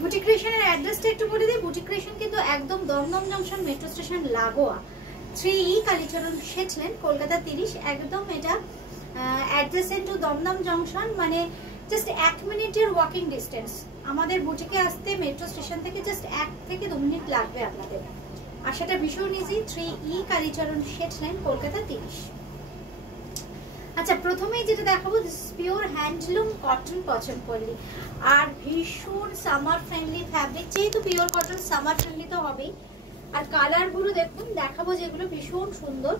Boutique ক্রিয়েশনের অ্যাড্রেসটা একটু বলে দিই। বুটিক ক্রিয়েশন কিন্তু একদম দমদম জংশন মেট্রো স্টেশন লাগোয়া 3E কালীচরণ শেঠ লেন, কলকাতা 30। একদম এটা অ্যাডজেসেন্ট টু দমদম জংশন, মানে জাস্ট 1 মিনিটের ওয়াকিং ডিস্টেন্স। আমাদের বুটিকে আসতে মেট্রো স্টেশন থেকে জাস্ট 1 থেকে 2 মিনিট লাগবে আপনাদের। আর সেটা ভীষণ easy, 3E Kalicharan Sheth lane, Kolkata 30। আচ্ছা, প্রথমেই যেটা দেখাবো, this is pure handloom cotton Pochampally, আর ভীষণ সামার ফ্রেন্ডলি ফ্যাব্রিক। যেহেতু পিওর কটন, সামার ফ্রেন্ডলি তো হবেই। আর কালারগুলো দেখুন, দেখাবো যেগুলো ভীষণ সুন্দর।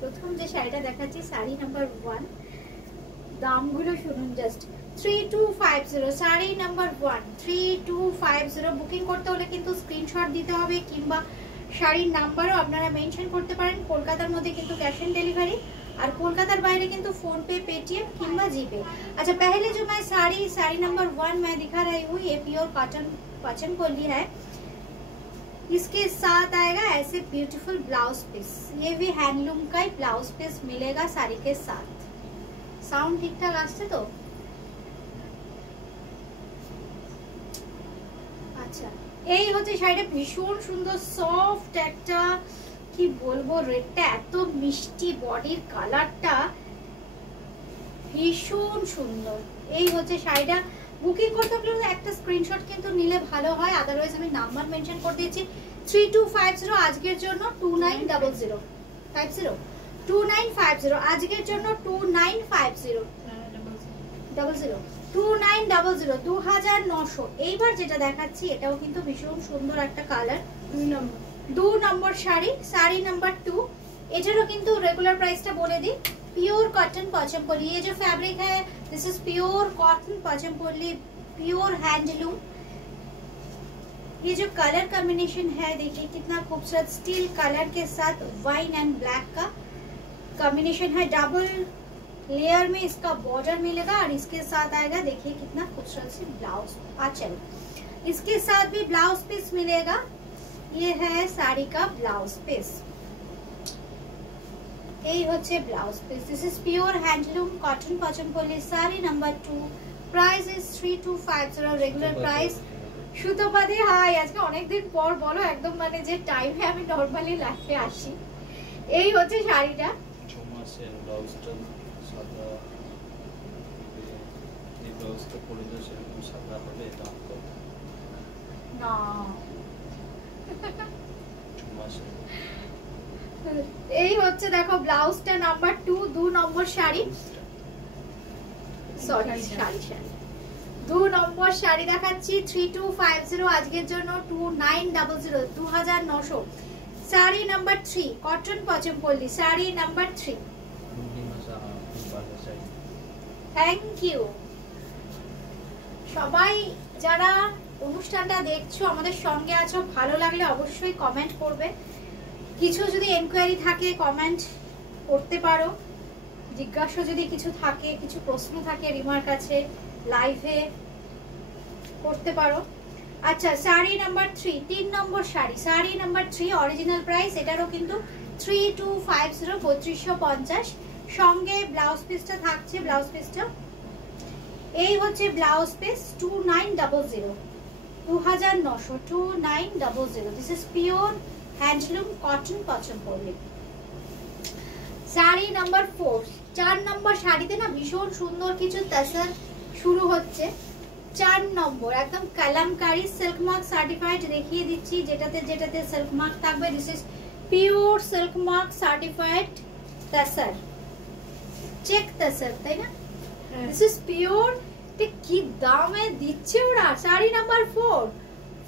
প্রথম যে শাড়িটা দেখাচ্ছি, শাড়ি নাম্বার 1, দামগুলো শুনুন জাস্ট, 3250, শাড়ি নাম্বার 1 3250। বুকিং করতে হলে কিন্তু স্ক্রিনশট দিতে হবে, কিংবা শাড়ির নাম্বারও আপনারা মেনশন করতে পারেন। কলকাতার মধ্যে কিন্তু ক্যাশ অন ডেলিভারি, और कोलकाता बाहर किंतु फोन पे, पेटीएम किंबा जीपे। अच्छा, पहले जो मैं साड़ी नंबर 1 मैं दिखा रही हूँ, ये प्योर कॉटन पचनपल्ली है। इसके साथ आएगा ऐसे ब्यूटीफुल ब्लाउज पीस, ये भी हैंडलूम का ही ब्लाउज पीस मिलेगा साड़ी के साथ। साउंड ठीक ठाक आसছে তো? আচ্ছা, এই হচ্ছে শাড়িটা, ভীষণ সুন্দর সফট একটা, কি বলবো, রেডটা এত মিষ্টি, বডির কালারটা ভীষণ সুন্দর। এই হচ্ছে শাড়িটা। বুকিং করতে হলে একটা স্ক্রিনশট কিন্তু নিলে ভালো হয়, আদারওয়াইজ আমি নাম্বার মেনশন করে দিয়েছি। 3250 আজকের জন্য, 2900 2950 আজকের জন্য, 2950 2900 2900। এইবার যেটা দেখাচ্ছি এটাও কিন্তু ভীষণ সুন্দর একটা কালার, 2 নম্বর শাড়ি, শাড়ি नंबर 2। এটারও কিন্তু রেগুলার প্রাইসটা বলে দিই, प्योर कॉटन पचमपल्ली। ये जो फैब्रिक है, this is pure cotton Pochampally, pure handloom. ये जो कलर कॉम्बिनेशन है, देखिए कितना खूबसूरत, स्टील कलर के साथ वाइन एंड ब्लैक का कॉम्बिनेशन है। डबल लेयर में इसका बॉर्डर मिलेगा, और इसके साथ आएगा, देखिए कितना खूबसूरत सी ब्लाउज आंचल, इसके साथ भी ब्लाउज पीस मिलेगा। ये है साड़ी का ब्लाउज पीस, এই হচ্ছে blouse piece. This is pure handloom cotton Pochampally, sari number 2। Price is 3250, regular price. সুতোপাদি হাই, আজকে অনেকদিন পর বলো, একদম মানে যে টাইমে আমি নরমালি লাইফে আসি। এই হচ্ছে শাড়িটা, চমাসের ব্লাউজটা সাদা, এই ব্লাউজটা পরে তো সেরকম সাদা হবে এটা না। চমাসের এই হচ্ছে দেখো ব্লাউজটা নাম্বার 2, 2 নম্বর শাড়ি, সরি শাড়ি 2 নম্বর শাড়ি দেখাচ্ছি, 3250 আজকের জন্য, 2900 2900। Sari number 3 cotton Pochampally, sari number 3। Thank you সবাই যারা অনুষ্ঠানটা দেখছো, আমাদের সঙ্গে আছো, ভালো লাগলে অবশ্যই কমেন্ট করবে। কিছু যদি এনকোয়ারি থাকে কমেন্ট করতে পারো, জিজ্ঞাসা যদি কিছু থাকে, কিছু প্রশ্ন থাকে রিমার কাছে, লাইভে করতে পারো। আচ্ছা, শাড়ি নাম্বার 3, 3 নম্বর sari, sari number 3, original price এটারও কিন্তু 3250, 3250। সঙ্গে ব্লাউজ পিসটা থাকছে, ব্লাউজ পিসটা এই হচ্ছে blouse piece, 2900 2900 2900। This is pure handloom cotton Pochampally. Sari number 4, 4 নম্বর শাড়িতে না ভীষণ সুন্দর কিছু তাসার শুরু হচ্ছে। 4 নম্বর একদম কালামকারী সিল্ক মার্ক সার্টিফাইড দেখিয়ে দিচ্ছি, যেটাতে যেটাতে সিল্ক মার্ক থাকবে। This is pure silk mark certified tussar, check tussar, তাই না? This is pure. কি দামে দিচ্ছে ওরা? শাড়ি নাম্বার 4,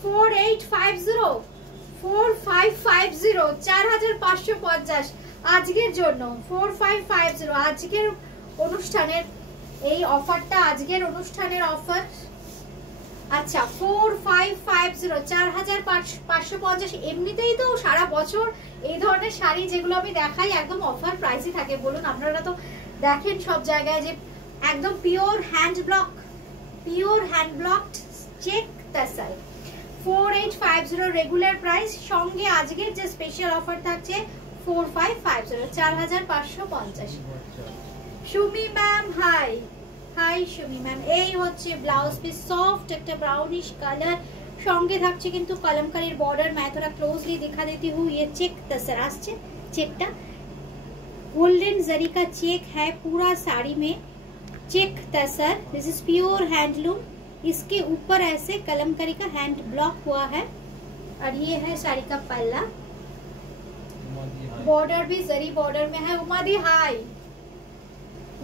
4850 4550, 4550 আজকের জন্য, 4550 আজকের অনুষ্ঠানের এই অফারটা, আজকের অনুষ্ঠানের অফার। আচ্ছা, 4550 4550। এমনিতেই তো সারা বছর এই ধরনের শাড়ি যেগুলো আমি দেখাই একদম অফার প্রাইসই থাকে। বলুন, আপনারা তো দেখেন সব জায়গায় যে একদম pure hand blocked check tussar, 4850 regular price. সঙ্গে আজকের যে স্পেশাল অফার থাকছে 4550, 4550। Sumi ma'am hi, hi Sumi ma'am. এই হচ্ছে ব্লাউজ পিস, সফট একটা ব্রাউনিশ কালার, সঙ্গে থাকছে কিন্তু কলমকারীর বর্ডার। मैं थोड़ा क्लोजली दिखा देती हूँ। ये चेक तसर आसছে, চেকটা गोल्डन जरी का चेक है पूरा साड़ी में, check tussar. This is pure handloom. इसके ऊपर ऐसे कलमकारी का हैंड ब्लॉक हुआ है और ये है साड़ी का पल्ला। बॉर्डर भी जरी बॉर्डर में है। उमादी हाई।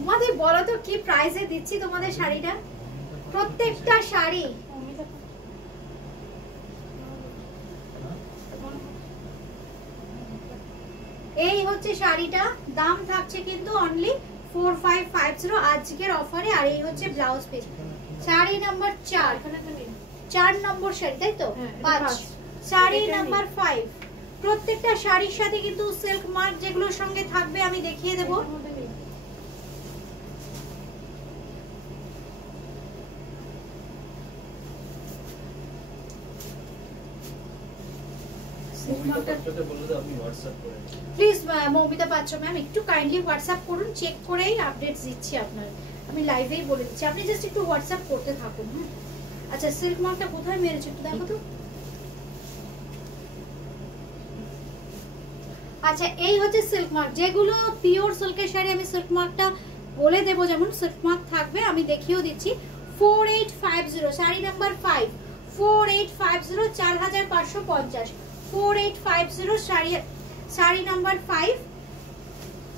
उमादी बोलो तो की प्राइस है দিচ্ছি তোমাদের শাড়িটা? প্রত্যেকটা শাড়ি এই হচ্ছে শাড়িটা, দাম থাকছে কিন্তু অনলি 4550 আজকের অফারে। আর এই হচ্ছে ব্লাউজ পিস। শাড়ি নাম্বার 4, 4 নম্বর শাড়ি, তাই তো? 5। শাড়ি নাম্বার 5। প্রত্যেকটা শাড়ির সাথে কিন্তু সিল্ক মার্ক যেগুলোর সঙ্গে থাকবে আমি দেখিয়ে দেব। প্লিজ মৌমিতা পাত্র ম্যাম একটু কাইন্ডলি হোয়াটসঅ্যাপ করুন, চেক করেই আপডেটস দিচ্ছি আপনার। আমি লাইভেই বলে দিচ্ছি, আপনি জাস্ট একটু হোয়াটসঅ্যাপ করতে থাকুন। হ্যাঁ আচ্ছা, সিল্ক মার্কটা কোথায় মেরেছে একটু দেখো তো। আচ্ছা এই হচ্ছে সিল্ক মার্ক, যেগুলো পিওর সিল্কের শাড়ি আমি সিল্ক মার্কটা বলে দেবো, যেমন সিল্ক মার্ক থাকবে আমি দেখিয়েও দিচ্ছি। 4850 sari number 5, 4850, 4550, 4850 sari number 5,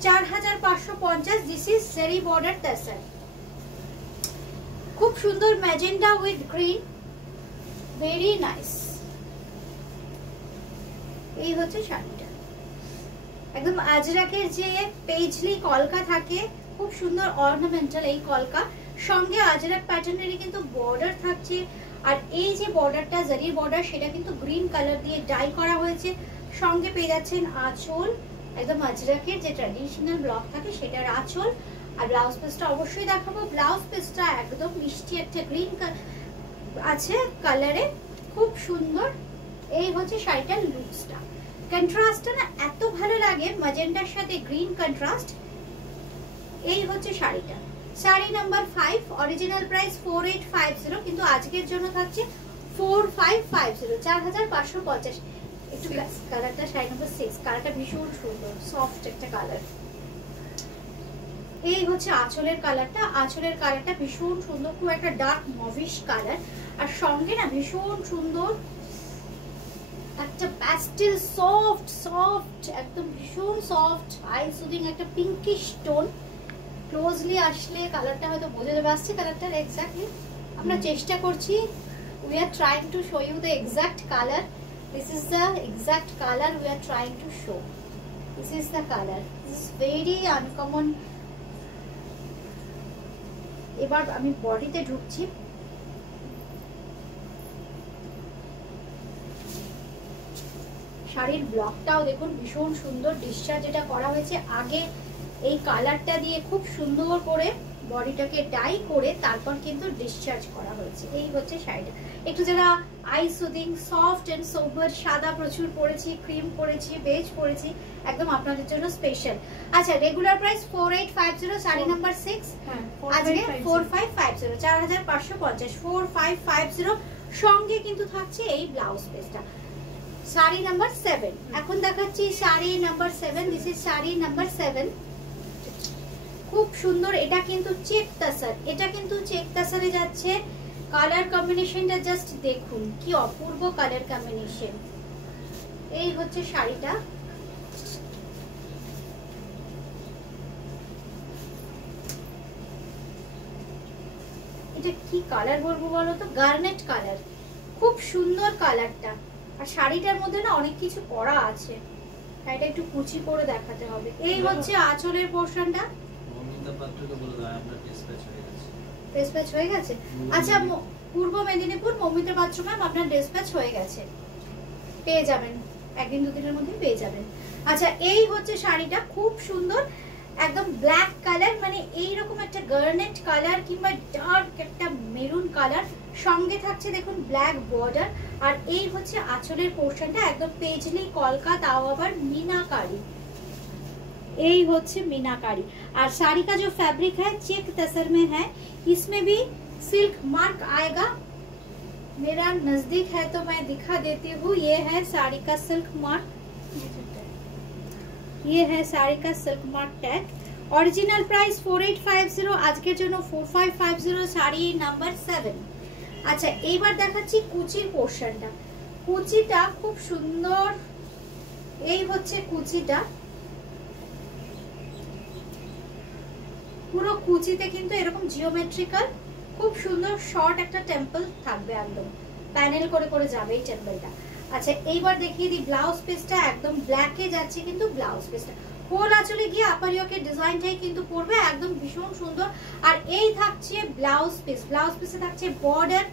4550। This is Jerry border tussar, খুব সুন্দর magenta with green, very nice. এই হচ্ছে শাড়িটা, একদম আজরাকের যে পেজলি কলকা থাকে, খুব সুন্দর অর্নামেন্টাল এই কলকা, সঙ্গে আজরাক প্যাটার্নেরই কিন্তু বর্ডার থাকছে। আর এই যে বর্ডারটা জারির বর্ডার, সেটা কিন্তু গ্রিন কালার দিয়ে ডাই করা হয়েছে। সঙ্গে পেয়ে যাচ্ছেন আঁচল, একদম আজরাকের যে ট্র্যাডিশনাল ব্লক থাকে সেটার আঁচল। আর ব্লাউজ পিসটা অবশ্যই দেখাবো। ব্লাউজ পিসটা একদম মিষ্টি একটা গ্রিন আছে কালারে, খুব সুন্দর। এই হচ্ছে শাড়িটার লুকসটা, কন্ট্রাস্টটা না এত ভালো লাগে, ম্যাজেন্ডার সাথে গ্রিন কন্ট্রাস্ট। এই হচ্ছে শাড়িটা, শাড়ি নাম্বার 5। অরিজিনাল প্রাইস 4850, কিন্তু আজকের জন্য থাকছে 4550, 4550। একটু কালারটা, শাড়ি নাম্বার 6, কালারটা ভীষণ সুন্দর, সফট একটা কালার। এই হচ্ছে আঁচলের কালারটা, আঁচলের কালারটা ভীষণ সুন্দর, খুব একটা ডার্ক মভিশ কালার। আর সঙ্গে না ভীষণ সুন্দর একটা প্যাস্টেল সফট একদম ভীষণ সফট আই সুদিং একটা পিঙ্কিশ টোন। ক্লোজলি আসলে কালারটা হয়তো বোঝা যাবে। আসছে কালারটার এক্স্যাক্টলি, আমরা চেষ্টা করছি। We are trying to show you the exact colour. This is the exact colour we are trying to show. This is the colour, this is very uncommon. এবার আমি বডিতে ঢুকছি। শাড়ির ব্লকটাও দেখুন ভীষণ সুন্দর, ডিসচার্জ যেটা করা হয়েছে আগে এই কালারটা দিয়ে খুব সুন্দর করে বডিটাকে ডাই করে তারপর কিন্তু ডিসচার্জ করা হয়েছে। এই হচ্ছে শাড়িটা, একটু যারা আই সুদিং সফট এন্ড সোবার, সাদা প্রচুর পরেছি, ক্রিম পরেছি, বেজ পরেছি, একদম আপনাদের জন্য স্পেশাল। আচ্ছা রেগুলার প্রাইস 4850, শাড়ি নাম্বার 6, আজকে 4550, 4550, 4550। সঙ্গে কিন্তু থাকছে এই ব্লাউজ পিসটা। শাড়ি নাম্বার 7 এখন দেখাচ্ছি, sari number 7। This is sari number 7, খুব সুন্দর। এটা কিন্তু চেক তাসার, এটা কিন্তু চেক তাসারে যাচ্ছে। কালার কম্বিনেশনটা জাস্ট দেখুন, কি অপূর্ব কালার কম্বিনেশন। এই হচ্ছে শাড়িটা, এটা কি কালার বলবো বলো তো, গার্নেট কালার, খুব সুন্দর কালারটা। আর শাড়িটার মধ্যে না অনেক কিছু করা আছে, এটা একটু কুচি করে দেখাতে হবে। এই হচ্ছে আঁচলের পোরশনটা। ডিসপ্যাচ হয়ে গেছে। আচ্ছা পূর্ব মেদিনীপুর মৌমিতা পাত্র ম্যাম, আপনার ডিসপ্যাচ হয়ে গেছে, পেয়ে যাবেন, একদিন দুদিনের মধ্যে পেয়ে যাবেন। আচ্ছা এই হচ্ছে শাড়িটা, খুব সুন্দর, একদম ব্ল্যাক কালার, মানে এইরকম একটা গার্নেট কালার কিংবা ডার্ক একটা মেরুন কালার। সঙ্গে থাকছে দেখুন ব্ল্যাক বর্ডার। আর এই হচ্ছে আঁচলের পোর্শনটা, একদম পেজলি কলকা, তাও আবার মিনাকারি। यही होच्छे मीनाकारी। और साड़ी का जो फैब्रिक है चेक तसर में है, इसमें भी सिल्क मार्क आएगा। मेरा नजदीक है तो मैं दिखा देती हूँ। ये है साड़ी का सिल्क मार्क, ये है साड़ी का silk mark tag. Original price 4850, आज के जोनो 4550, साड़ी नंबर 7। अच्छा एबार देखाচ্ছি কুচির পোরশনটা। কুচিটা খুব সুন্দর, এই হচ্ছে কুচিটা। পুরো কুচিতে কিন্তু এরকম জিওমেট্রিক্যাল খুব সুন্দর শর্ট একটা টেম্পল থাকবে, একদম প্যানেল করে করে যাবে এই টেম্পলটা। আচ্ছা এইবার দেখিয়ে দিই ব্লাউজ পিসটা, একদম ব্ল্যাকে যাচ্ছে কিন্তু ব্লাউজ পিসটা। হোল আঁচলে গিয়ে আপার ইয়োকের ডিজাইনটাই কিন্তু পড়বে, একদম ভীষণ সুন্দর। আর এই থাকছে ব্লাউজ পিস, ব্লাউজ পিসে থাকছে বর্ডার।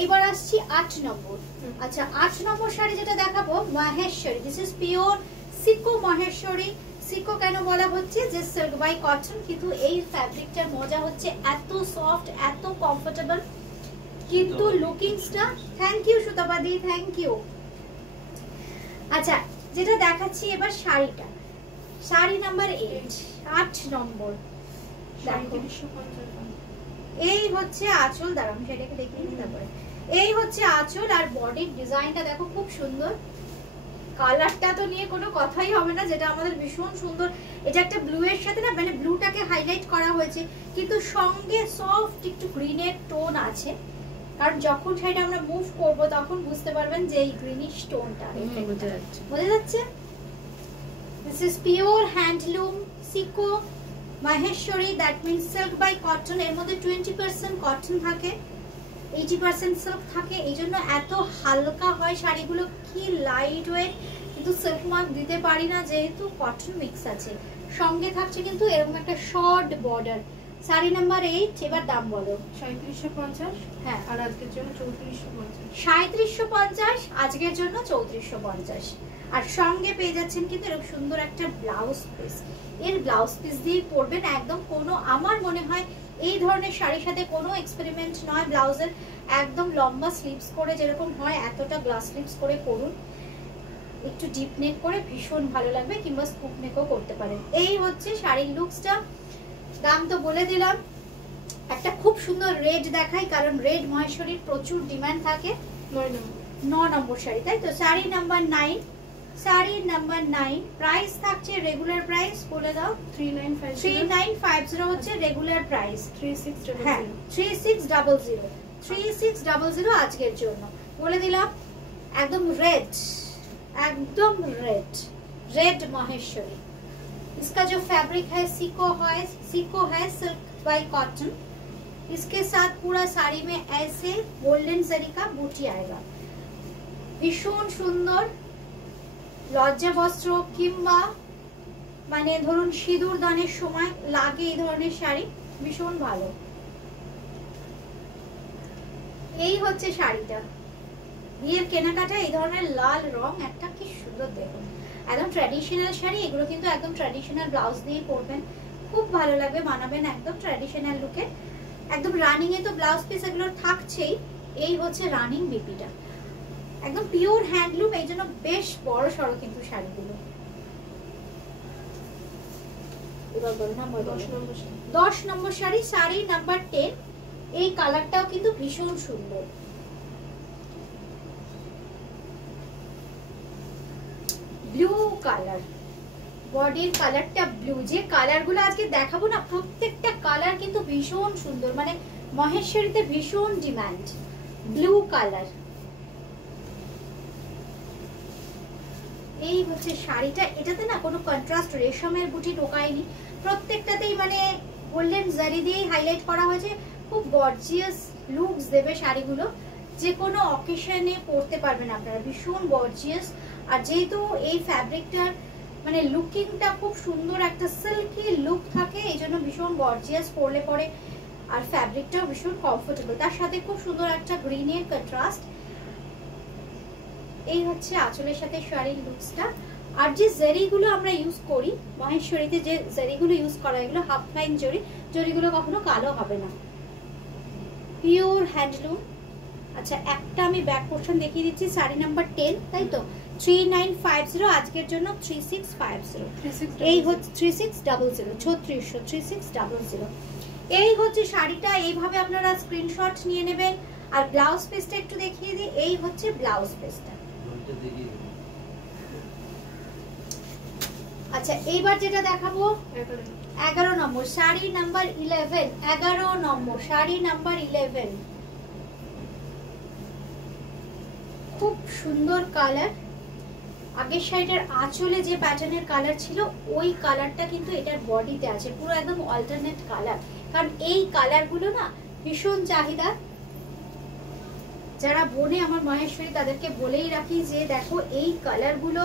এইবার আসছি 8 নম্বর। আচ্ছা 8 নম্বর শাড়ি যেটা দেখাবো মহেশ্বরী, দিস ইজ পিওর সিকো মহেশ্বরী। সিকো কেন বলা হচ্ছে যে সিল্ক বাই কটন, কিন্তু এই ফ্যাব্রিকটার মজা হচ্ছে এত সফট, এত কমফোর্টেবল, কিন্তু লুকিংসটা। Thank you Sutabadi, thank you. আচ্ছা যেটা দেখাচ্ছি এবার শাড়িটা, শাড়ি নাম্বার 8 নম্বর। এই হচ্ছে আঁচল, দাঁড়ান সেটাকে দেখিয়ে নিই তারপরে। এই হচ্ছে আঁচল আর বডির ডিজাইনটা দেখো খুব সুন্দর। কালারটা তো নিয়ে কোনো কথাই হবে না, যেটা আমাদের ভীষণ সুন্দর। এটা একটা ব্লু এর সাথে না, মানে ব্লুটাকে হাইলাইট করা হয়েছে, কিন্তু সঙ্গে সফট একটু গ্রিনের টোন আছে। কারণ যখন শাড়িটা আমরা মুভ করব তখন বুঝতে পারবেন যে এই গ্রিনিশ টোনটা বোঝা যাচ্ছে। দিস ইজ পিওর হ্যান্ডলুম সিকো Maheshwari, that means silk by cotton. এর মধ্যে 20% কটন থাকে, 80% সিল্ক থাকে, এই জন্য এত হালকা হয় শাড়িগুলো, কি লাইট ওয়েট, কিন্তু সিল্ক মার্ক দিতে পারি না যেহেতু কটন মিক্স আছে। সঙ্গে থাকছে কিন্তু এরকম একটা শর্ট বর্ডার। শাড়ি নাম্বার 8। এবার দাম বলো। 3750। হ্যাঁ, আর আজকের জন্য 3450। 3750, আজকের জন্য 3450। আর সঙ্গে পেয়ে যাচ্ছেন কিন্তু এরকম সুন্দর একটা ব্লাউজ পিস। এর ব্লাউজ পিস দিয়ে পরবেন একদম, কোনো আমার মনে হয় এই ধরনের শাড়ির সাথে কোনো এক্সপেরিমেন্ট নয় ব্লাউজের। একদম লম্বা স্লিভস করে যেরকম হয় এতটা গ্লাস স্লিভস করে করুন, একটু ডিপ নেক করে ভীষণ ভালো লাগবে, কিংবা স্কুপ নেকও করতে পারেন। এই হচ্ছে শাড়ির লুকসটা। দাম তো বলে দিলাম। একটা খুব সুন্দর রেড দেখাই, কারণ রেড মহেশ্বরীর প্রচুর ডিমান্ড থাকে। 9 নম্বর শাড়ি, তাই তো? Sari number 9, sari number 9। Price থাকছে রেগুলার প্রাইস বলে দাও। 3950 হচ্ছে রেগুলার প্রাইস। 3600। হ্যাঁ 3600, 3600 আজকের জন্য বলে দিলাম। একদম রেড, एकदम रेड, रेड माहेश्वरी। इसका जो फैब्रिक है सीको है सिल्क बाय कॉटन। इसके साथ पूरा साड़ी में ऐसे गोल्डन जरी का बूटी आएगा। भीषण सुंदर लज्जा वस्त्र किंबा माने धरुन सिঁদুর দানের সময় লাগে এই ধরনের শাড়ি, ভীষণ ভালো। এই হচ্ছে শাড়িটা। বিয়ের কেনাকাটা এই ধরনের লাল রং একটা কি সুন্দর, দেখুন একদম ট্র্যাডিশনাল শাড়ি। এগুলো কিন্তু একদম ট্র্যাডিশনাল ব্লাউজ দিয়ে পরবেন, খুব ভালো লাগবে, মানাবেন একদম ট্র্যাডিশনাল লুকে। একদম রানিং এ তো ব্লাউজ পিস এগুলো থাকছেই। এই হচ্ছে রানিং বিপিটা, একদম পিওর হ্যান্ডলুম, এই জন্য বেশ বড় সড়ো কিন্তু শাড়িগুলো। এবার বল নাম্বার 10 নম্বর শাড়ি, শাড়ি নাম্বার 10। এই কালারটাও কিন্তু ভীষণ সুন্দর। ব্লু কালার, বডির কালারটা ব্লু। যে কালারগুলো আজকে দেখাবো না প্রত্যেকটা কালার কিন্তু ভীষণ সুন্দর, মানে মহেশ্বরীতে ভীষণ ডিমান্ড। Blue colour. এই হচ্ছে শাড়িটা। এটাতে না কোনো কন্ট্রাস্ট রেশমের বুটি ঢোকায়নি, প্রত্যেকটাতেই মানে গোল্ডেন জারি দিয়ে হাইলাইট করা হয়েছে। খুব গর্জিয়াস লুকস দেবে শাড়িগুলো, যে কোনো অকেশনে পরতে পারবেন আপনারা, ভীষণ গর্জিয়াস। আর যেহেতু এই ফ্যাব্রিকটার মানে লুকিংটা খুব সুন্দর, একটা সিল্কি লুক থাকে, এই জন্য ভীষণ গর্জিয়াস পরলে পরে। আর ফ্যাব্রিকটাও ভীষণ কমফোর্টেবল, তার সাথে খুব সুন্দর একটা গ্রিনের কন্ট্রাস্ট। এই হচ্ছে আঁচলের সাথে শাড়ির লুকসটা। আর যে জরিগুলো আমরা ইউজ করি মহেশ্বরীতে, যে জরিগুলো ইউজ করা এগুলো হাফ লাইন জরি, জরিগুলো কখনো কালো হবে না, পিওর হ্যান্ডলুম। আচ্ছা একটা আমি ব্যাক পোর্শন দেখিয়ে দিচ্ছি, শাড়ি নাম্বার 10, তাই তো 3950, আজকের জন্য 3650। এই হচ্ছে 3600, 3600। এই হচ্ছে শাড়িটা, এইভাবে আপনারা স্ক্রিনশট নিয়ে নেবেন। আর ব্লাউজ পিসটা একটু দেখিয়ে দিই, এই হচ্ছে ব্লাউজ পিসটা। আচ্ছা এইবার যেটা দেখাবো 11 নম্বর শাড়ি নাম্বার 11, 11 নম্বর শাড়ি নাম্বার 11, খুব সুন্দর কালার। আগের শাড়িটার আঁচলে যে প্যাটার্নের কালার ছিল ওই কালারটা কিন্তু এটার বডিতে আছে, পুরো একদম অল্টারনেট কালার। কারণ এই কালারগুলো না ভীষণ চাহিদা। যারা বোনে আমার মহেশ্বরী তাদেরকে বলেই রাখি যে দেখো এই কালারগুলো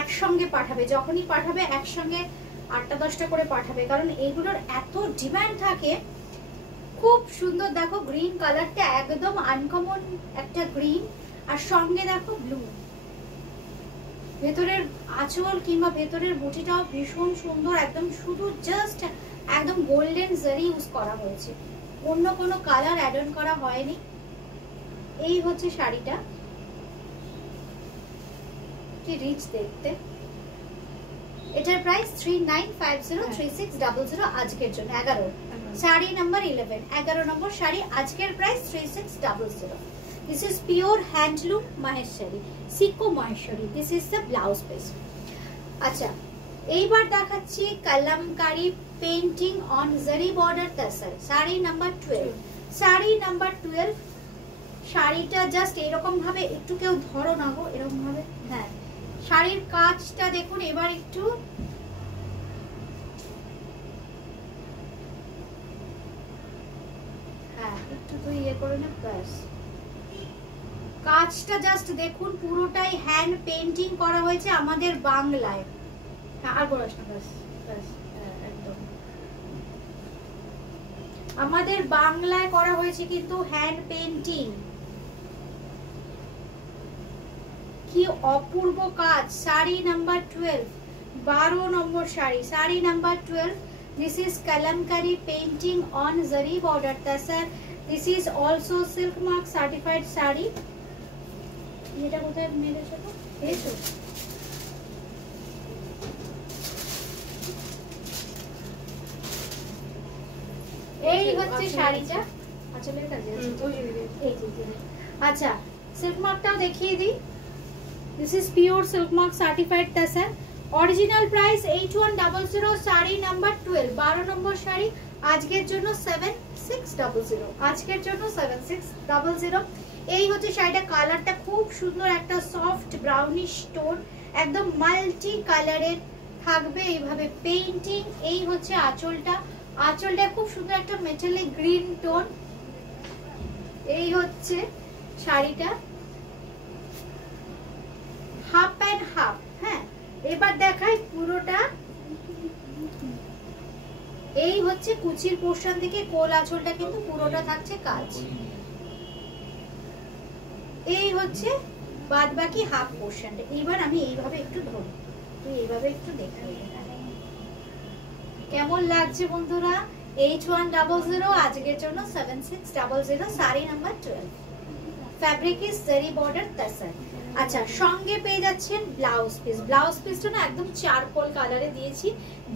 একসঙ্গে পাঠাবে, যখনই পাঠাবে একসঙ্গে 8টা-10টা করে পাঠাবে, কারণ এইগুলোর এত ডিমান্ড থাকে। খুব সুন্দর দেখো গ্রিন কালারটা, একদম আনকমন একটা গ্রিন, আর সঙ্গে দেখো ব্লু। ভেতরের আঁচল কিংবা ভেতরের বুটিটাও ভীষণ সুন্দর, একদম শুধু জাস্ট একদম গোল্ডেন জারি ইউজ করা হয়েছে, অন্য কোনো কালার অ্যাড অন করা হয়নি। এই হচ্ছে শাড়িটা, কি রিচ দেখতে। এটার প্রাইস 3950, 3600 আজকের জন্য। 11 শাড়ি নাম্বার 11, 11 নম্বর শাড়ি, আজকের price 3600। This is pure handloom Maheshwari, Siko Maheshwari. This is the blouse piece. আচ্ছা এইবার দেখাচ্ছি কালামকারী পেইন্টিং অন জারি border তাসার, sari number 12, sari number 12। শাড়িটা জাস্ট এরকম ভাবে একটু কেউ ধরো না গো, এরকম ভাবে, হ্যাঁ শাড়ির কাজটা দেখুন। এবার একটু হ্যাঁ একটু তো ইয়ে করে না, ব্যাস কাজটা জাস্ট দেখুন, পুরোটাই হ্যান্ড পেইন্টিং করা হয়েছে আমাদের বাংলায়। আর বলাস না, ব্যাস ব্যাস একদম আমাদের বাংলায় করা হয়েছে কিন্তু হ্যান্ড পেইন্টিং। কি অপূর্ব কাজ। Sari number 12, 12 number sari, sari number 12। This is kalamkari painting on zari border tasar. This is also silk mark certified sari. এটা কোথায় মেরেছো তো? এসো এই হচ্ছে শাড়িটা, আঁচলের কাছে আছে। আচ্ছা সিল্ক মার্কটাও দেখিয়ে দিই। This is pure silk mark certified tasar. Original price 8100, sari number 12, 12 নম্বর শাড়ি, আজকের জন্য 7600, আজকের জন্য 7600। এই হচ্ছে শাড়িটা, কালারটা খুব সুন্দর, একটা সফট ব্রাউনিশ টোন, একদম মাল্টি কালারের থাকবে এইভাবে পেইন্টিং। এই হচ্ছে আঁচলটা, আঁচলটা খুব সুন্দর একটা মেটালিক গ্রিন টোন। এই হচ্ছে শাড়িটা, হাফ অ্যান্ড হাফ। হ্যাঁ এবার দেখাই পুরোটা। এই হচ্ছে কুচির পোর্শন থেকে কোল আঁচলটা কিন্তু পুরোটা থাকছে কাজ। এই হচ্ছে বাদ বাকি হাফ পোর্শনটা। এইবার আমি এইভাবে একটু ধরি, তুই এইভাবে একটু দেখাই কেমন লাগছে বন্ধুরা। 8100, আজকের জন্য 7600, শাড়ি নাম্বার 12, ফ্যাব্রিক ইজ জারি বর্ডার তাসার। আচ্ছা সঙ্গে পেয়ে যাচ্ছেন ব্লাউজ পিস। ব্লাউজ পিসটা না একদম চারকোল কালারে দিয়েছি,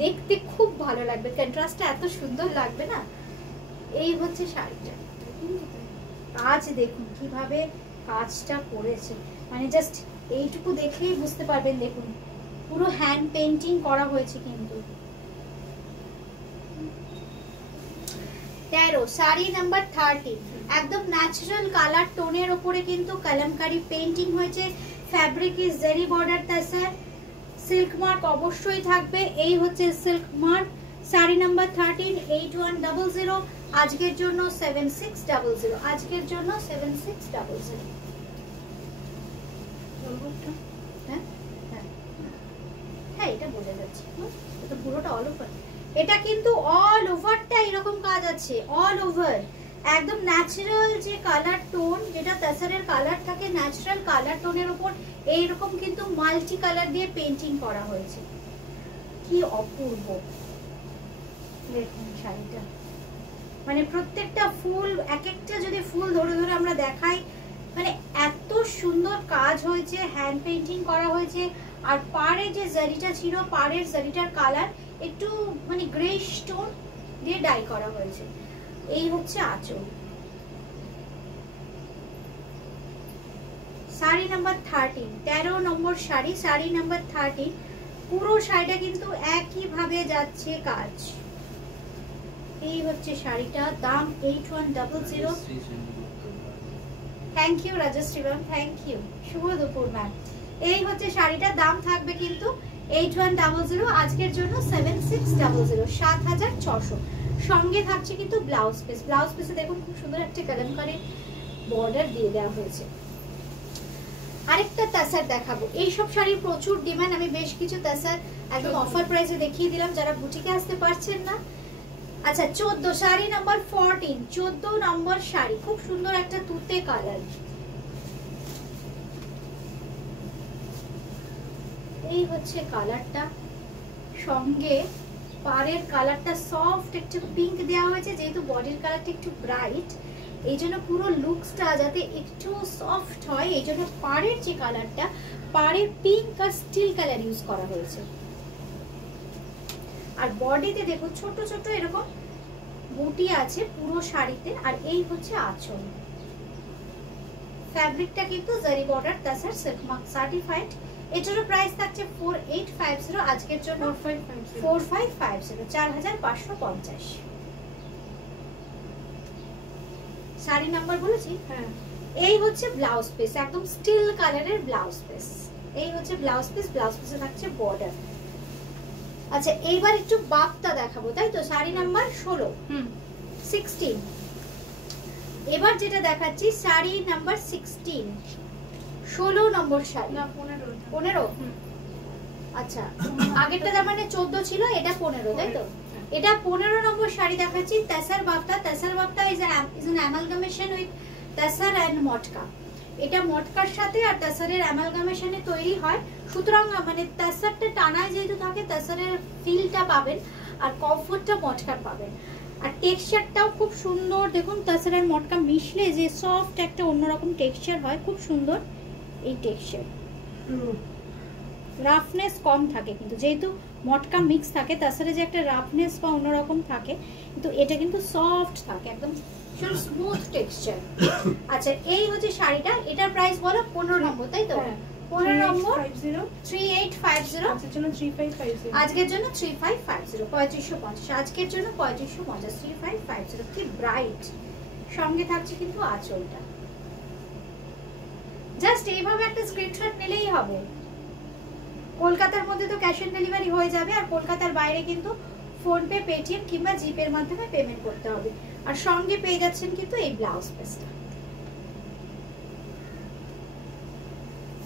দেখতে খুব ভালো লাগবে, কন্ট্রাস্টটা এত সুন্দর লাগবে না। এই হচ্ছে শাড়িটা, কাজ দেখুন কিভাবে কাজটা করেছে, মানে জাস্ট এইটুকু দেখলেই বুঝতে পারবেন। দেখুন পুরো হ্যান্ড পেইন্টিং করা হয়েছে কিন্তু। 13 শাড়ি নাম্বার 30, একদম ন্যাচারাল কালার টোনের উপরে কিন্তু কালামকারী পেইন্টিং হয়েছে। ফ্যাব্রিক ইজ জারি বর্ডার তাসার, সিল্ক মার্ক অবশ্যই থাকবে। এই হচ্ছে সিল্ক মার্ক। শাড়ি নাম্বার 13, 8100, আজকের জন্য 7600, আজকের জন্য 7600। হ্যাঁ হ্যাঁ হ্যাঁ এটা বোঝা যাচ্ছে, এটা পুরোটা অল ওভার। এটা কিন্তু অল ওভারটা এরকম কাজ আছে, অল ওভার একদম ন্যাচারাল যে কালার টোন, যেটা তাসারের কালার থাকে ন্যাচারাল কালার টোনের উপর এইরকম কিন্তু মাল্টি কালার দিয়ে পেইন্টিং করা হয়েছে। কি অপূর্ব দেখুন শাড়িটা, মানে প্রত্যেকটা ফুল, এক একটা যদি ফুল ধরে ধরে আমরা আমরা দেখাই, মানে এত সুন্দর কাজ হয়েছে, হ্যান্ড পেইন্টিং করা হয়েছে। আর পাড়ে যে জারিটা ছিল, পাড়ের জারিটার কালার একটু মানে গ্রে স্টোন দিয়ে ডাই করা হয়েছে। এই হচ্ছে আঁচল। শাড়ি নাম্বার 13, 13 নম্বর শাড়ি, শাড়ি নাম্বার 13। পুরো শাড়িটা কিন্তু একই ভাবে যাচ্ছে কাজ। এই হচ্ছে শাড়িটা, দাম 8100। Thank you Rajashree ma'am, thank you, শুভ দুপুর ম্যাম। এই হচ্ছে শাড়িটা, দাম থাকবে কিন্তু 8100, আজকের জন্য 7600, 7600। সঙ্গে থাকছে কিন্তু ব্লাউজ পিস। ব্লাউজ পিসে দেখুন খুব সুন্দর একটা কালামকারী বর্ডার দিয়ে দেওয়া হয়েছে। আরেকটা তাসার দেখাবো। এইসব শাড়ির প্রচুর ডিমান্ড, আমি বেশ কিছু তাসার একদম অফার প্রাইসে দেখিয়ে দিলাম যারা বুটিকে আসতে পারছেন না। আচ্ছা 14 শাড়ি নাম্বার 14, 14 নম্বর শাড়ি, খুব সুন্দর একটা তুতে কালার। এই হচ্ছে কালারটা, সঙ্গে পাড়ের কালারটা সফট একটু পিঙ্ক দেওয়া হয়েছে, যেহেতু বডির কালারটা একটু ব্রাইট, এই জন্য পুরো লুকসটা যাতে একটু সফট হয়, এই জন্য পাড়ের যে কালারটা, পাড়ের পিঙ্ক আর স্টিল কালার ইউজ করা হয়েছে। আর বডিতে দেখো ছোট ছোট এরকম বুটি আছে পুরো শাড়িতে। আর এই হচ্ছে আঁচল। ফ্যাব্রিকটা কিন্তু জারি বর্ডার তাসার সিল্ক মার্ক সার্টিফাইড। এটারও প্রাইস থাকছে 4850, আজকের জন্য 4550, 4550। শাড়ি নাম্বার বলেছি, হ্যাঁ। এই হচ্ছে ব্লাউজ পিস, একদম স্টিল কালারের ব্লাউজ পিস। এই হচ্ছে ব্লাউজ পিস, ব্লাউজ পিসে থাকছে বর্ডার। আচ্ছা এইবার একটু বাপটা দেখাবো, তাই তো? শাড়ি নাম্বার 16, 16। এবার যেটা দেখাচ্ছি শাড়ি নাম্বার 16, 16 নম্বর শাড়ি, না 15। আচ্ছা আগেরটা তার মানে 14 ছিল, এটা 15, তাই তো? এটা 15 নম্বর শাড়ি দেখাচ্ছি। তাসার bapta, tussar bapta is an amalgamation with tussar and matka. এটা মটকার সাথে আর তাসারের অ্যামালগামেশনে তৈরি হয়, সুতরাং মানে তাসারটা টানায় যেহেতু থাকে, তাসারের ফিলটা পাবেন আর কমফোর্টটা মটকার পাবেন। আর টেক্সচারটাও খুব সুন্দর, দেখুন তাসার আর মটকা মিশলে যে সফট একটা অন্যরকম টেক্সচার হয়, খুব সুন্দর এই টেক্সচার। রাফনেস কম থাকে কিন্তু, যেহেতু মটকা মিক্স থাকে, তাছাড়া যে একটা রাফনেস বা অন্যরকম থাকে, কিন্তু এটা কিন্তু সফট থাকে, একদম স্মুথ টেক্সচার। আচ্ছা এই হচ্ছে শাড়িটা, এটার প্রাইস বলো 15 নম্বর, তাই তো? 15 নম্বর 3850, আজকের জন্য 3550, আজকের জন্য 3550, 3550, আজকের জন্য 3550, 3550। কি ব্রাইট, সঙ্গে থাকছে কিন্তু আঁচলটা। জাস্ট এইভাবে একটা স্ক্রিনশট নিলেই হবে। কলকাতার মধ্যে তো ক্যাশ অন ডেলিভারি হয়ে যাবে, আর কলকাতার বাইরে কিন্তু ফোনপে, পেটিএম কিংবা জিপে এর মাধ্যমে পেমেন্ট করতে হবে। আর সঙ্গে পেয়ে যাচ্ছেন কিন্তু এই ব্লাউজ পিসটা।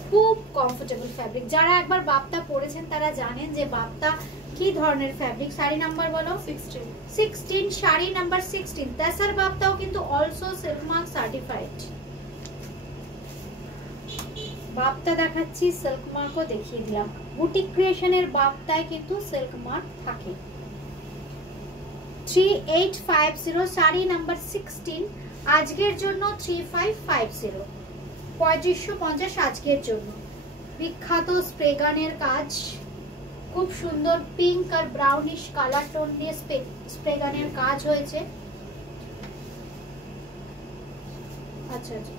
খুব কমফোর্টেবল ফ্যাব্রিক, যারা একবার বাপ্তা পরেছেন তারা জানেন যে বাপ্তা কি ধরনের ফ্যাব্রিক। শাড়ি নাম্বার বলো 16, 16 শাড়ি নাম্বার 16। তাসার বাপ্তাও কিন্তু also silk mark certified. Bapta দেখাচ্ছি, সিল্ক মার্কও দেখিয়ে দিলাম। বুটিক ক্রিয়েশনের বাপ্তায় কিন্তু সিল্ক মার্ক থাকে। 3850 শাড়ি নাম্বার 16, আজকের জন্য 3550, 3550 আজকের জন্য। বিখ্যাত স্প্রেগানের কাজ, খুব সুন্দর পিঙ্ক আর ব্রাউনিশ কালার টোন দিয়ে স্প্রেগানের কাজ হয়েছে। আচ্ছা আচ্ছা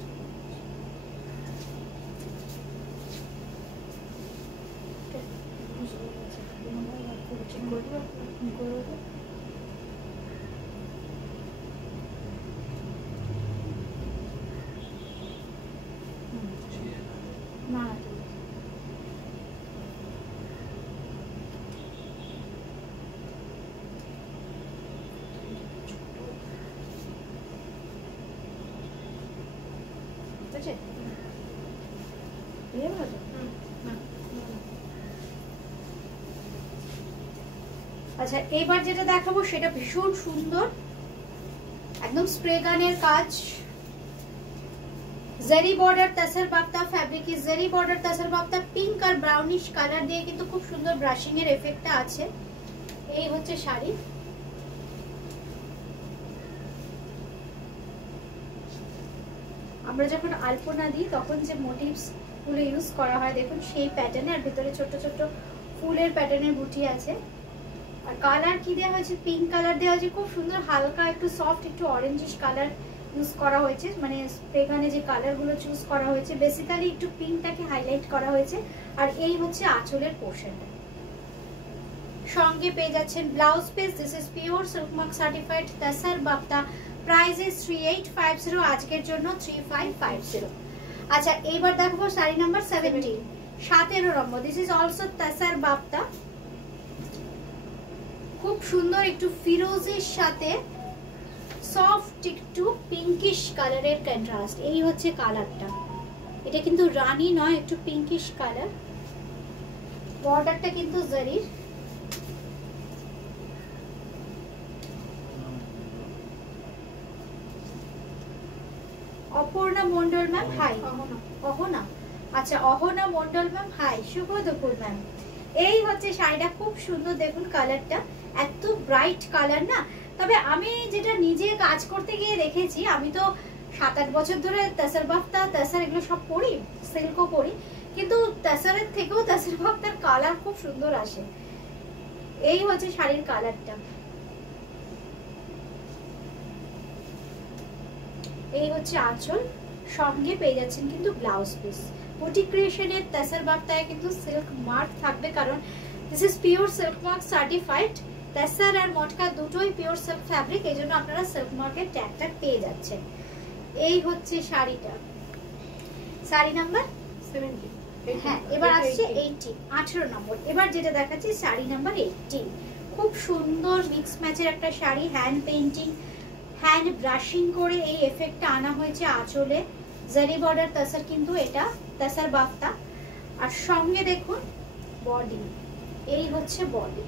আচ্ছা এবার যেটা দেখাবো সেটা ভীষণ সুন্দর, একদম স্প্রে গানের কাজ, জারি বর্ডার তাসার বাপ্তা, ফ্যাব্রিক ইজ জারি বর্ডার তাসার বাপ্তা। পিঙ্ক আর ব্রাউনিশ কালার দিয়ে কিন্তু খুব সুন্দর ব্রাশিং এর এফেক্টটা আছে। এই হচ্ছে শাড়ি। আমরা যখন আলপনা দিই তখন যে মোটিভস গুলো ইউজ করা হয় দেখুন সেই প্যাটার্নে, আর ভিতরে ছোট ছোট ফুলের প্যাটার্নের বুটি আছে। আর কালার কি দেওয়া হয়েছে, পিঙ্ক কালার দেওয়া হয়েছে, খুব সুন্দর হালকা একটু সফট একটু অরেঞ্জিশ কালার ইউজ করা হয়েছে। মানে এখানে যে কালারগুলো চুজ করা হয়েছে বেসিক্যালি একটু পিঙ্কটাকে হাইলাইট করা হয়েছে। আর এই হচ্ছে আঁচলের পোর্শনটা। সঙ্গে পেয়ে যাচ্ছেন blouse piece. This is pure silk mark certified tussar bapta. Price is 3850, আজকের জন্য 3550। আচ্ছা এইবার দেখবো শাড়ি নাম্বার 17, 17 নম্বর। This is also tussar bapta. খুব সুন্দর একটু ফিরোজের সাথে সফট একটু পিঙ্কিশ কালারের কন্ট্রাস্ট। এই হচ্ছে কালারটা, এটা কিন্তু রানী নয়, একটু পিঙ্কিশ কালার। বর্ডারটা কিন্তু জারির। Aparna Mondal ma'am hi. অহনা, আচ্ছা অহনা মন্ডল ম্যাম হাই, শুভ দুপুর ম্যাম। এই হচ্ছে শাড়িটা, খুব সুন্দর দেখুন কালারটা, এত ব্রাইট কালার না। তবে আমি যেটা নিজে কাজ করতে গিয়ে দেখেছি, আমি তো 7-8 বছর ধরে তাসার বাপ্তা তাসার এগুলো সব পরি, সিল্কও পরি, কিন্তু তাসারের থেকেও তাসার বাপ্তার কালার খুব সুন্দর আসে। এই হচ্ছে শাড়ির কালারটা। এই হচ্ছে আঁচল, সঙ্গে পেয়ে যাচ্ছেন কিন্তু ব্লাউজ পিস। বুটিক ক্রিয়েশনের তাসার বাপ্তায় কিন্তু সিল্ক মার্ক থাকবে, কারণ this is pure silk mark certified. Tussar আর মটকা দুটোই পিওর সিল্ক ফ্যাব্রিক, এই জন্য আপনারা সিল্ক মার্কের ট্যাগটা পেয়ে যাচ্ছেন। এই হচ্ছে শাড়িটা, শাড়ি নাম্বার 70। হ্যাঁ, এবার আসছে 80, 18 নম্বর। এবার যেটা দেখাচ্ছি শাড়ি নাম্বার 80। খুব সুন্দর মিক্স ম্যাচের একটা sari, hand painting, hand brushing করে এই এফেক্টটা আনা হয়েছে আঁচলে। জারি বর্ডার তাসার কিন্তু এটা তাসার বাপ্তা। আর সঙ্গে দেখুন বডি, এই হচ্ছে বডি।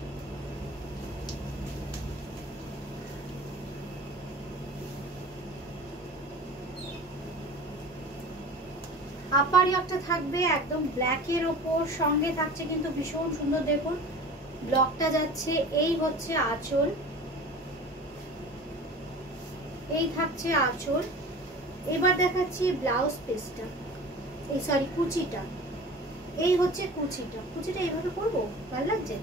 আপার একটা থাকবে একদম ব্ল্যাকের ওপর, সঙ্গে থাকছে কিন্তু ভীষণ সুন্দর দেখুন ব্লকটা যাচ্ছে। এই হচ্ছে আঁচল, এই থাকছে আঁচল। এবার দেখাচ্ছি ব্লাউজ পিসটা, এই সরি কুচিটা। এই হচ্ছে কুচিটা, কুচিটা এইভাবে করবো, ভালো লাগছে।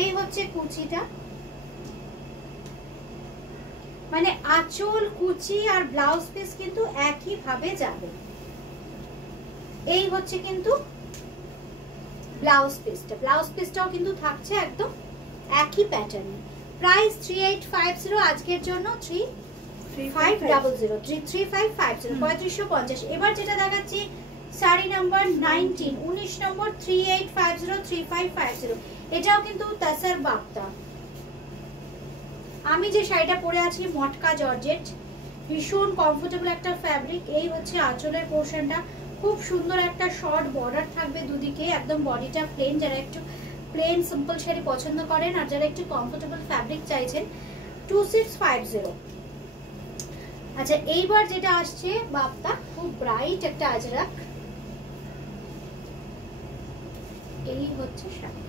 এই হচ্ছে কুচিটা, মানে আঁচল কুচি আর ব্লাউজ পিস কিন্তু একই ভাবে যাবে। এই হচ্ছে কিন্তু ব্লাউজ পিসটা, ব্লাউজ পিসটাও কিন্তু থাকছে একদম একই প্যাটার্নে। প্রাইস 3850, আজকের জন্য 3550, 3550। এবার যেটা দেখাচ্ছি শাড়ি নাম্বার 19, 19 নম্বর, 3850, 3550। এটাও কিন্তু তাসার বাপ্তা। আমি যে শাড়িটা পরে আছি মটকা জর্জেট, ভীষণ কমফোর্টেবল একটা ফ্যাব্রিক। এই হচ্ছে আঁচলের পোর্শনটা, খুব সুন্দর একটা শর্ট বর্ডার থাকবে দুদিকে, একদম বডিটা প্লেন। যারা একটু প্লেন সিম্পল শাড়ি পছন্দ করেন আর যারা একটু কমফোর্টেবল ফ্যাব্রিক চাইছেন, 2650। আচ্ছা এইবার যেটা আসছে বাপ্তা, খুব ব্রাইট একটা আজরাক। এই হচ্ছে শাড়ি,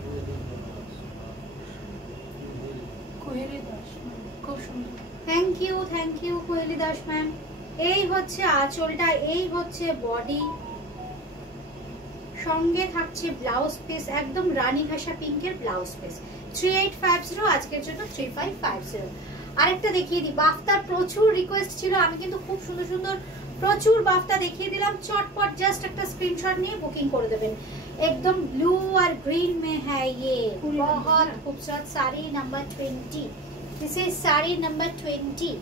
কোহেলি দাস, খুব সুন্দর। Thank you Koheli Das ma'am. এই হচ্ছে আঁচলটা, এই হচ্ছে বডি, সঙ্গে থাকছে ব্লাউজ পিস, একদম রানী ঘাসা পিঙ্কের ব্লাউজ পিস। 3850, আজকের জন্য 3550। আরেকটা দেখিয়ে দিই, বাফতার প্রচুর রিকোয়েস্ট ছিল, আমি কিন্তু খুব সুন্দর সুন্দর প্রচুর বাফতা দেখিয়ে দিলাম। চটপট জাস্ট একটা স্ক্রিনশট নিয়ে বুকিং করে দেবেন। एकदम ब्लू और ग्रीन में है ये, बहुत खूबसूरत sari number 20। This is sari number 20।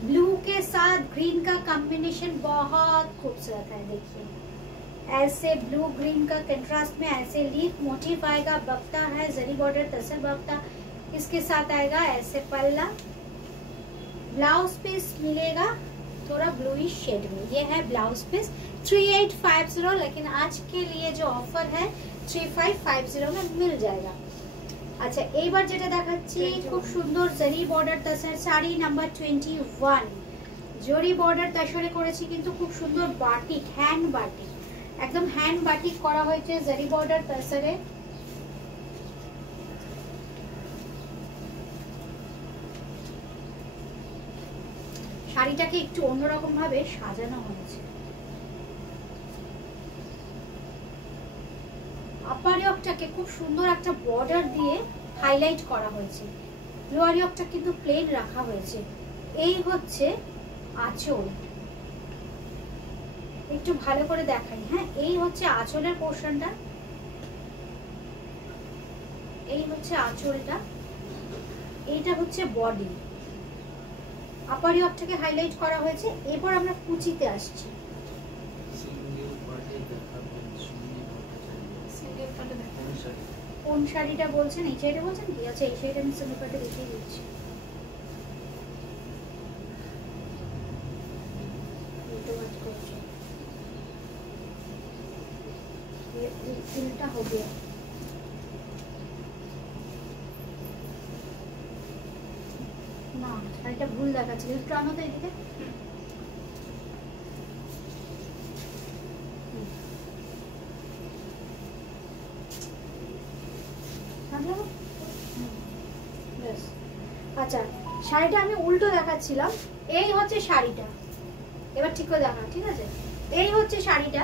Blue के साथ ग्रीन का कॉम्बिनेशन बहुत खूबसूरत है। देखिए ऐसे ब्लू ग्रीन का कंट्रास्ट में ऐसे लीफ मोटिव आएगा। बफ्ता है जरी बॉर्डर तसर बफ्ता, इसके साथ आएगा ऐसे पल्ला। ब्लाउज पीस मिलेगा थोड़ा ब्लूइश शेड में, ये है ब्लाउज पीस। 3850, लेकिन आज के लिए जो ऑफर है 3550 में मिल जाएगा। अच्छा एक बार যেটা দেখাচ্ছি খুব সুন্দর জরি বর্ডার তাসার শাড়ি নাম্বার 21। জরি বর্ডার তাসারে করেছি কিন্তু খুব সুন্দর বাটিক, হ্যান্ড বাটিক, একদম হ্যান্ড বাটিক করা হয়েছে জরি বর্ডার তাসারে। শাড়িটাকে একটু অন্যরকম ভাবে সাজানো হয়েছে। আপার ইয়কটাকে খুব সুন্দর একটা বর্ডার দিয়ে হাইলাইট করা হয়েছে। লোয়ার ইয়কটা কিন্তু প্লেন রাখা হয়েছে। এই হচ্ছে আঁচল, একটু ভালো করে দেখাই। হ্যাঁ, এই হচ্ছে আঁচলের পোর্শনটা, এই হচ্ছে আঁচলটা, এইটা হচ্ছে বডি। আপার ইয়কটাকে হাইলাইট করা হয়েছে। এরপর আমরা কুচিতে আসছি। কোন শাড়িটা বলছেন? এই শাড়িটা বলছেন কি? আচ্ছা, এই শাড়িটা আমি সিঙ্গেল পার্টে দেখিয়ে দিচ্ছি। উল্টা হবে না, শাড়িটা ভুল দেখাচ্ছে। একটু আনো তো এদিকে। আচ্ছা, শাড়িটা আমি উল্টো দেখাচ্ছিলাম। এই হচ্ছে শাড়িটা, এবার ঠিক করে দেখা। ঠিক আছে, এই হচ্ছে শাড়িটা।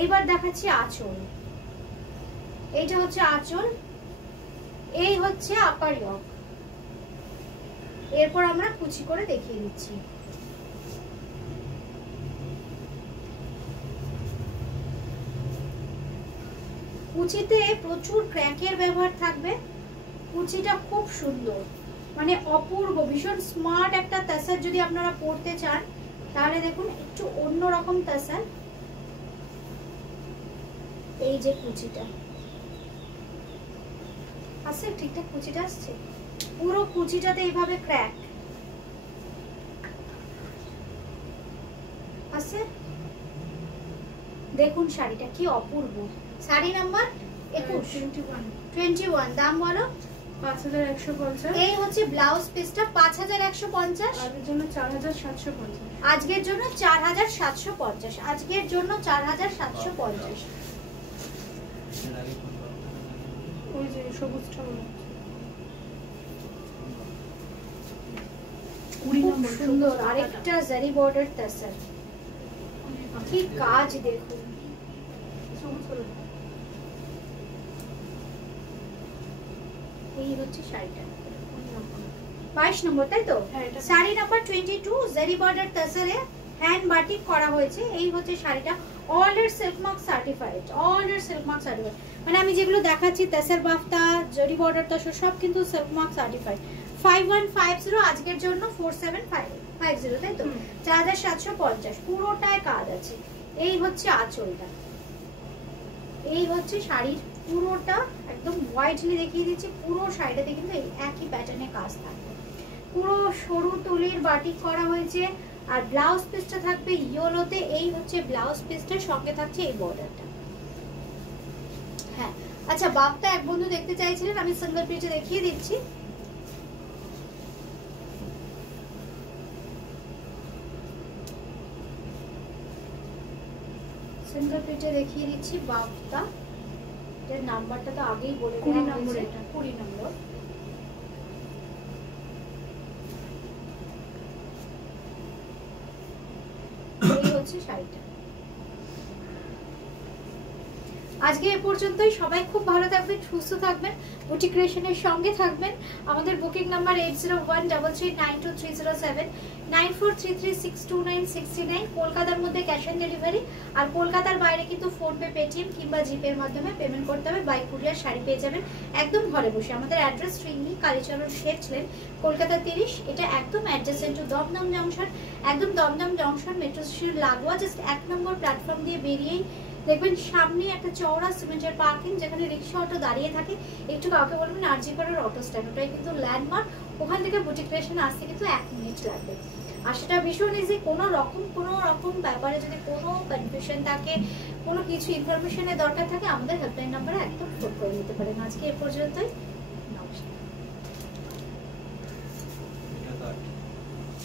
এইবার দেখাচ্ছি আঁচল। এইটা হচ্ছে আঁচল, এই হচ্ছে আপার ইয়ক। এরপর আমরা কুচি করে দেখিয়ে দিচ্ছি। কুচিতে প্রচুর ক্র্যাকের ব্যবহার থাকবে। কুচিটা খুব সুন্দর, মানে অপূর্ব, ভীষণ স্মার্ট একটা তাসার যদি আপনারা পরতে চান তাহলে দেখুন একটু অন্যরকম তাসার। এই যে কুচিটা আসছে, ঠিকঠাক কুচিটা আসছে, পুরো কুচিটাতে এইভাবে ক্র্যাক আসছে। দেখুন শাড়িটা কি অপূর্ব। শাড়ি নাম্বার 21। দাম বলো? 5150। এই হচ্ছে ব্লাউজ পিসটা 5150। আজকের জন্য 4750। আজকের জন্য 4750। আজকের জন্য 4750। ওই যে সবুজটা মনে হচ্ছে 20 খুব নম্বর সুন্দর আরেকটা জারি বর্ডার তাসার। কি কাজ দেখুন। সবুজ কালার। এই হচ্ছে শাড়িটা 22 নম্বর, তাই তো? শাড়ি নাম্বার 22 জারি বর্ডার তাসারে হ্যান্ড বাটিক করা হয়েছে। এই হচ্ছে শাড়িটা, অল এর সিল্ক মার্ক সার্টিফাইড। অল এর সিল্ক মার্ক সার্টিফাইড, মানে আমি যেগুলো দেখাচ্ছি তাসার বাফতা, জারি বর্ডার তাসা সব কিন্তু সিল্ক মার্ক সার্টিফাইড। 5150। আজকের জন্য 4750, তাই তো? 4750। পুরোটায় কাজ আছে। এই হচ্ছে আঁচলটা, এই হচ্ছে শাড়ির পুরোটা। একদম হোয়াইটলি দেখিয়ে দিচ্ছি। পুরো শাড়িটাতে কিন্তু এই একই প্যাটার্নে কাজ থাকবে। পুরো সরু তুলির বাটিক করা হয়েছে। আর ব্লাউজ পিসটা থাকবে ইয়েলোতে। এই হচ্ছে ব্লাউজ পিসটার সঙ্গে থাকছে এই বর্ডারটা। হ্যাঁ, আচ্ছা, বাপটা এক বন্ধু দেখতে চাইছিলেন, আমি সিঙ্গেল পিসে দেখিয়ে দিচ্ছি। সিঙ্গেল পিসে দেখিয়ে দিচ্ছি বাপটা। এর নাম্বারটা তো আগেই বলে 20 নম্বর। এটা 20 নম্বর। এই হচ্ছে শাড়িটা। আজকে এ পর্যন্তই। সবাই খুব ভালো থাকবেন, সুস্থ থাকবেন, বুটিক ক্রিয়েশনের সঙ্গে থাকবেন। আমাদের বুকিং নাম্বার 8013392307, 9433629639। কলকাতার মধ্যে ক্যাশ অন ডেলিভারি, আর কলকাতার বাইরে কিন্তু ফোনপে, পেটিএম কিংবা জিপে এর মাধ্যমে পেমেন্ট করতে হবে। বাই কুরিয়ার শাড়ি পেয়ে যাবেন একদম ঘরে বসে। আমাদের অ্যাড্রেস ট্রিঙ্গি কালীচরণ শেঠ লেন, কলকাতা 30। এটা একদম অ্যাডজেসেন্ট টু দমদম জংশন। একদম দমদম জংশন মেট্রো স্টেশন লাগোয়া, জাস্ট 1 নম্বর প্ল্যাটফর্ম দিয়ে বেরিয়েই দেখবেন সামনে একটা চওড়া সিমেন্টের পার্কিং, যেখানে রিক্সা অটো দাঁড়িয়ে থাকে। একটু কাউকে বলবেন আরজি পাড়ার অটো স্ট্যান্ড, ওটাই কিন্তু ল্যান্ডমার্ক। ওখান থেকে বুটিক ক্রিয়েশনে আসতে কিন্তু 1 মিনিট লাগবে। আর সেটা ভীষণ ইজি। কোনো রকম ব্যাপারে যদি কোনো কনফিউশন থাকে, কোনো কিছু ইনফরমেশনের দরকার থাকে, আমাদের হেল্পলাইন নাম্বারে একদম ফোন করে নিতে পারেন। আজকে এ পর্যন্তই।